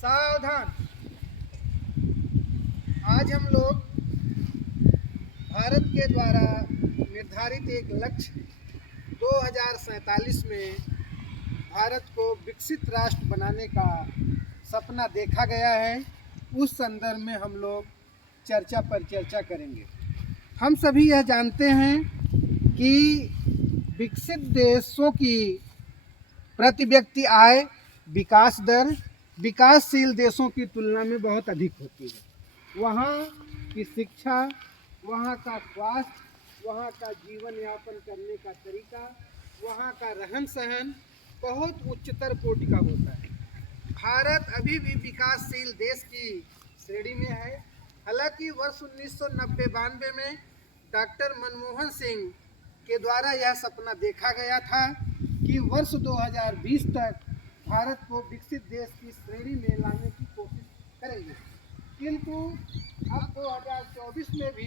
सावधान। आज हम लोग भारत के द्वारा निर्धारित एक लक्ष्य 2047 में भारत को विकसित राष्ट्र बनाने का सपना देखा गया है। उस संदर्भ में हम लोग चर्चा पर चर्चा करेंगे। हम सभी यह जानते हैं कि विकसित देशों की प्रति व्यक्ति आय विकास दर विकासशील देशों की तुलना में बहुत अधिक होती है। वहाँ की शिक्षा, वहाँ का स्वास्थ्य, वहाँ का जीवन यापन करने का तरीका, वहाँ का रहन सहन बहुत उच्चतर कोटि का होता है। भारत अभी भी विकासशील देश की श्रेणी में है। हालांकि वर्ष 1990-92 में डॉक्टर मनमोहन सिंह के द्वारा यह सपना देखा गया था कि वर्ष 2020 तक भारत को विकसित देश की श्रेणी में लाने की कोशिश करेंगे, किंतु अब 2024 में भी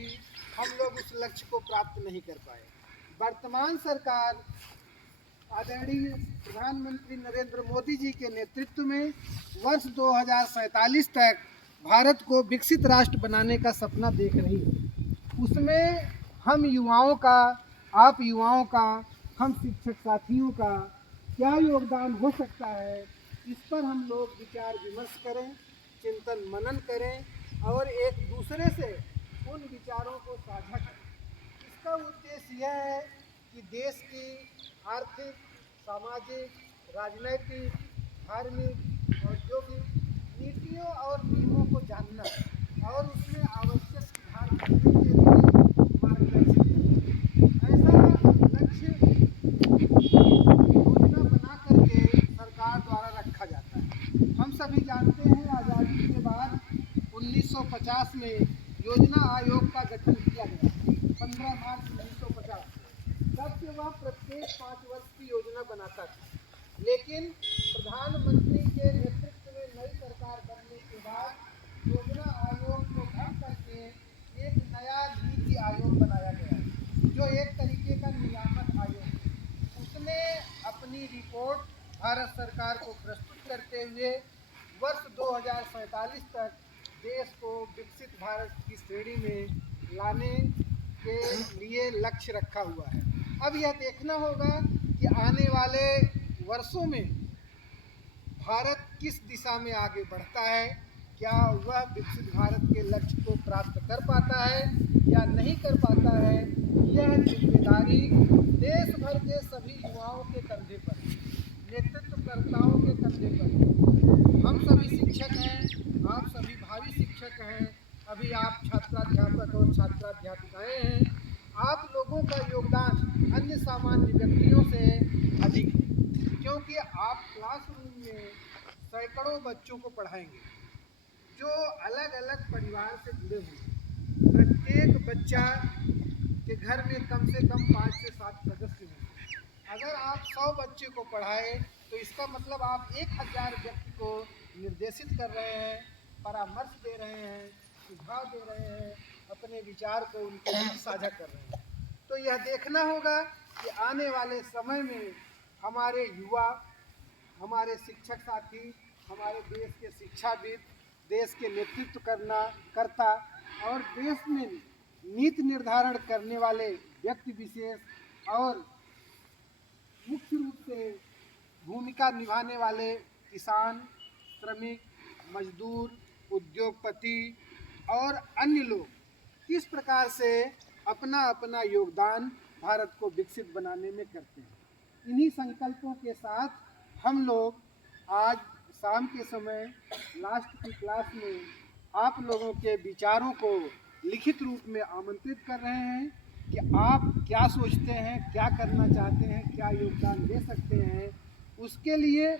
हम लोग उस लक्ष्य को प्राप्त नहीं कर पाए। वर्तमान सरकार आदरणीय प्रधानमंत्री नरेंद्र मोदी जी के नेतृत्व में वर्ष 2047 तक भारत को विकसित राष्ट्र बनाने का सपना देख रही है। उसमें हम युवाओं का, आप युवाओं का, हम शिक्षक साथियों का क्या योगदान हो सकता है, इस पर हम लोग विचार विमर्श करें, चिंतन मनन करें और एक दूसरे से उन विचारों को साझा करें। इसका उद्देश्य यह है कि देश की आर्थिक, सामाजिक, राजनैतिक, धार्मिक, औद्योगिक नीतियों और नियमों को जानना और उसमें आवश्यक सुधार करने के लिए मार्गदर्शित करना। ऐसा लक्ष्य योजना बना करके सरकार द्वारा रखा जाता है। हम सभी जानते हैं आज़ादी के बाद 1950 में योजना आयोग का गठन किया गया, 15 मार्च 1950। तब से वह प्रत्येक 5 वर्ष की योजना बनाता था, लेकिन प्रधानमंत्री के नेतृत्व में नई सरकार बनने के बाद योजना आयोग को हट करके एक नया नीति आयोग बनाया गया, जो एक तरीके का नियामक आयोग है। उसने अपनी रिपोर्ट भारत सरकार को प्रस्तुत करते हुए वर्ष 2047 तक देश को विकसित भारत की श्रेणी में लाने के लिए लक्ष्य रखा हुआ है। अब यह देखना होगा कि आने वाले वर्षों में भारत किस दिशा में आगे बढ़ता है, क्या वह विकसित भारत के लक्ष्य को प्राप्त कर पाता है या नहीं कर पाता है। यह जिम्मेदारी देश भर के सभी युवाओं के कंधे पर, नेतृत्वकर्ताओं के कंधे पर। हम सभी शिक्षक हैं, आप सभी भावी शिक्षक हैं, अभी आप छात्राध्यापक और छात्राध्यापिकाएं हैं। आप लोगों का योगदान अन्य सामान्य व्यक्तियों से अधिक है, क्योंकि आप क्लासरूम में सैकड़ों बच्चों को पढ़ाएंगे जो अलग अलग परिवार से जुड़े हुए हैं। प्रत्येक बच्चा के घर में कम से कम 5 से 7 सदस्य होंगे। अगर आप 100 बच्चे को पढ़ाए तो इसका मतलब आप 1000 व्यक्ति को निर्देशित कर रहे हैं, परामर्श दे रहे हैं, सुझाव दे रहे हैं, अपने विचार को उनके बीच साझा कर रहे हैं। तो यह देखना होगा कि आने वाले समय में हमारे युवा, हमारे शिक्षक साथी, हमारे देश के शिक्षाविद, देश के नेतृत्व करता और देश में नीति निर्धारण करने वाले व्यक्ति विशेष और मुख्य रूप से भूमिका निभाने वाले किसान, श्रमिक, मजदूर, उद्योगपति और अन्य लोग किस प्रकार से अपना अपना योगदान भारत को विकसित बनाने में करते हैं। इन्हीं संकल्पों के साथ हम लोग आज शाम के समय लास्ट की क्लास में आप लोगों के विचारों को लिखित रूप में आमंत्रित कर रहे हैं कि आप क्या सोचते हैं, क्या करना चाहते हैं, क्या योगदान दे सकते हैं। उसके लिए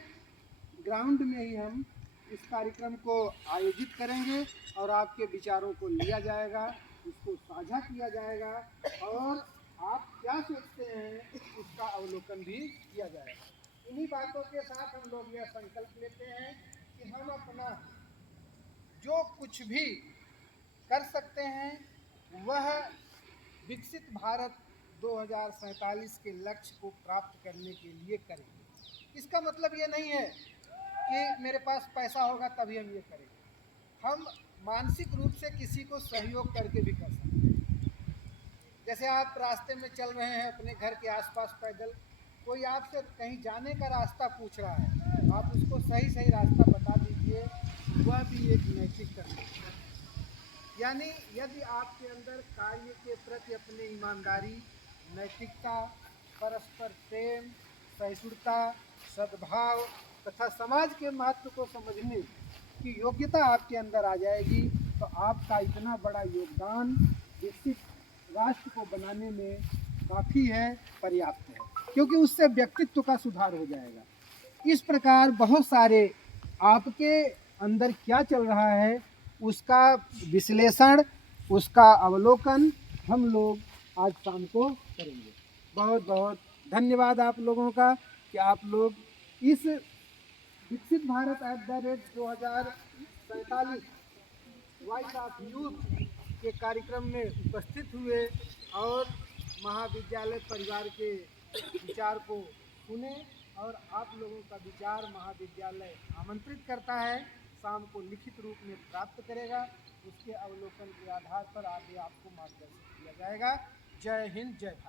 ग्राउंड में ही हम इस कार्यक्रम को आयोजित करेंगे और आपके विचारों को लिया जाएगा, उसको साझा किया जाएगा और आप क्या सोचते हैं उसका अवलोकन भी किया जाएगा। इन्हीं बातों के साथ हम लोग यह संकल्प लेते हैं कि हम अपना जो कुछ भी कर सकते हैं वह विकसित भारत 2047 के लक्ष्य को प्राप्त करने के लिए करेंगे। इसका मतलब ये नहीं है कि मेरे पास पैसा होगा तभी हम ये करेंगे। हम मानसिक रूप से किसी को सहयोग करके भी कर सकते हैं। जैसे आप रास्ते में चल रहे हैं अपने घर के आसपास पैदल, कोई आपसे कहीं जाने का रास्ता पूछ रहा है, आप उसको सही सही रास्ता बता दीजिए, वह भी एक नैतिक कर्तव्य है। यानी यदि आपके अंदर कार्य के प्रति अपनी ईमानदारी, नैतिकता, परस्पर प्रेम, सहिष्णुता, सद्भाव तथा समाज के महत्व को समझने की योग्यता आपके अंदर आ जाएगी, तो आपका इतना बड़ा योगदान विकसित राष्ट्र को बनाने में काफ़ी है, पर्याप्त है, क्योंकि उससे व्यक्तित्व का सुधार हो जाएगा। इस प्रकार बहुत सारे आपके अंदर क्या चल रहा है उसका विश्लेषण, उसका अवलोकन हम लोग आज शाम को करेंगे। बहुत बहुत धन्यवाद आप लोगों का कि आप लोग इस विकसित भारत @2047 वॉइस ऑफ यूथ के कार्यक्रम में उपस्थित हुए और महाविद्यालय परिवार के विचार को सुने, और आप लोगों का विचार महाविद्यालय आमंत्रित करता है, शाम को लिखित रूप में प्राप्त करेगा। उसके अवलोकन के आधार पर आगे आपको मार्गदर्शन किया जाएगा। जय हिंद, जय भारत।